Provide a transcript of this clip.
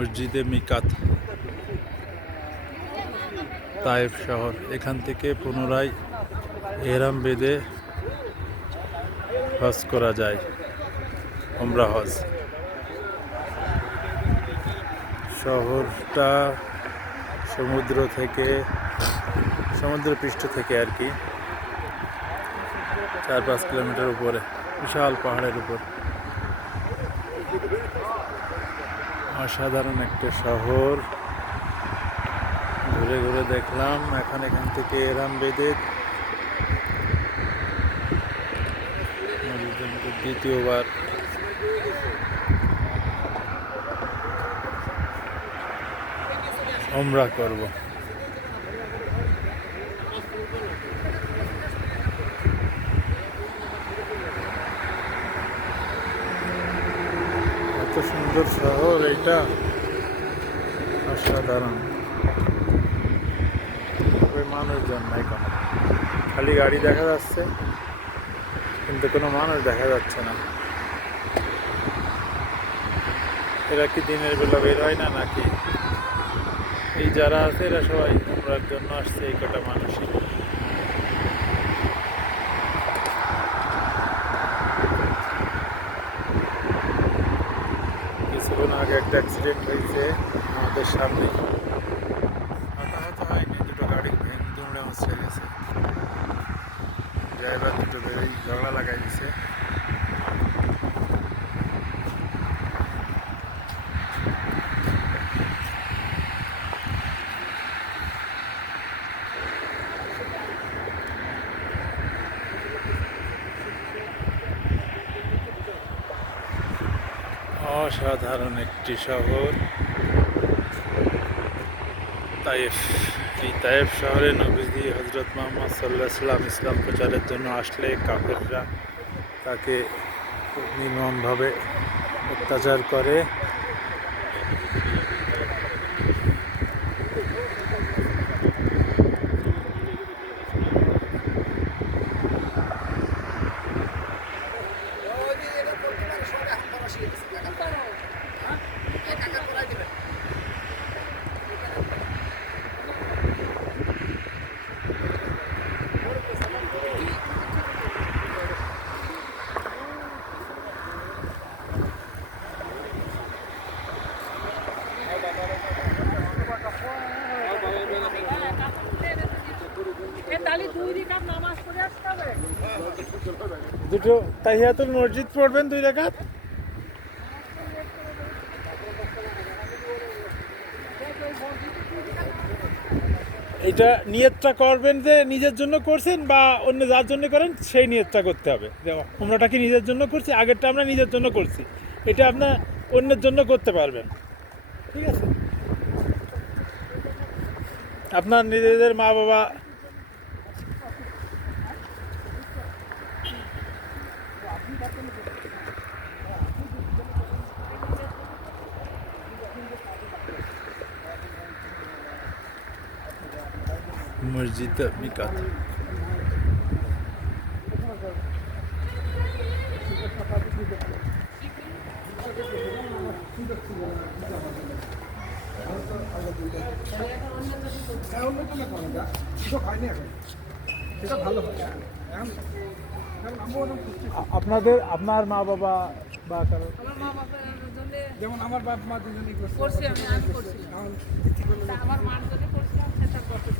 মসজিদে মিকাত তায়েফ শহর। এখান থেকে পুনরায় এহরাম বেঁধে হজ করা যায়, উমরা হজ। শহরটা সমুদ্রপৃষ্ঠ থেকে আর কি 4-5 কিলোমিটার উপরে, বিশাল পাহাড়ের উপর। অসাধারণ একটা শহর, ঘুরে ঘুরে দেখলাম। এখন এখান থেকে এহরাম বেঁধে দ্বিতীয়বার উমরা করব। এত সুন্দর শহর এটা, অসাধারণ। মানুষজন নাই, কোনো খালি গাড়ি দেখা যাচ্ছে, কিন্তু কোনো মানুষ দেখা যাচ্ছে না। এরা কি দিনের বেলা বের হয় না নাকি? এই যারা আছে এরা সবাই উমরার জন্য আসছে, এই কটা মানুষই। কিছুক্ষণ আগে একটা অ্যাক্সিডেন্ট হয়েছে আমাদের সামনে, হতাহত হয়নি, দুটো গাড়ি দুমড়ে মুচড়ে গেছে। ড্রাইভার দুটো ধরেই ঝগড়া লাগাই দিছে। অসাধারণ একটি শহর তায়েফ। এই তায়েফ শহরে নবীজি হযরত মুহাম্মদ সাল্লাল্লাহু আলাইহি ওয়াসাল্লাম ইসলাম প্রচারের জন্য আসলে কাফেররা তাকে খুব নির্মমভাবে অত্যাচার করে। দুটো তাহিয়াতুল মসজিদ পড়বেন 2 রাকাত। এটা নিয়তটা করবেন যে নিজের জন্য করছেন বা অন্য যার জন্য করেন সেই নিয়তটা করতে হবে। উমরাটা কি নিজের জন্য করছি, আগেরটা আমরা নিজের জন্য করছি, এটা আপনার অন্যের জন্য করতে পারবেন। ঠিক আছে, আপনার নিজেদের মা বাবা মসজিদ মিকাত। আপনার মা বাবা বা কারো, যেমন আমার বাপ মা দুজনেই করছে, আমি করছি, আমার মার জন্য করছিলাম, সেটা করতে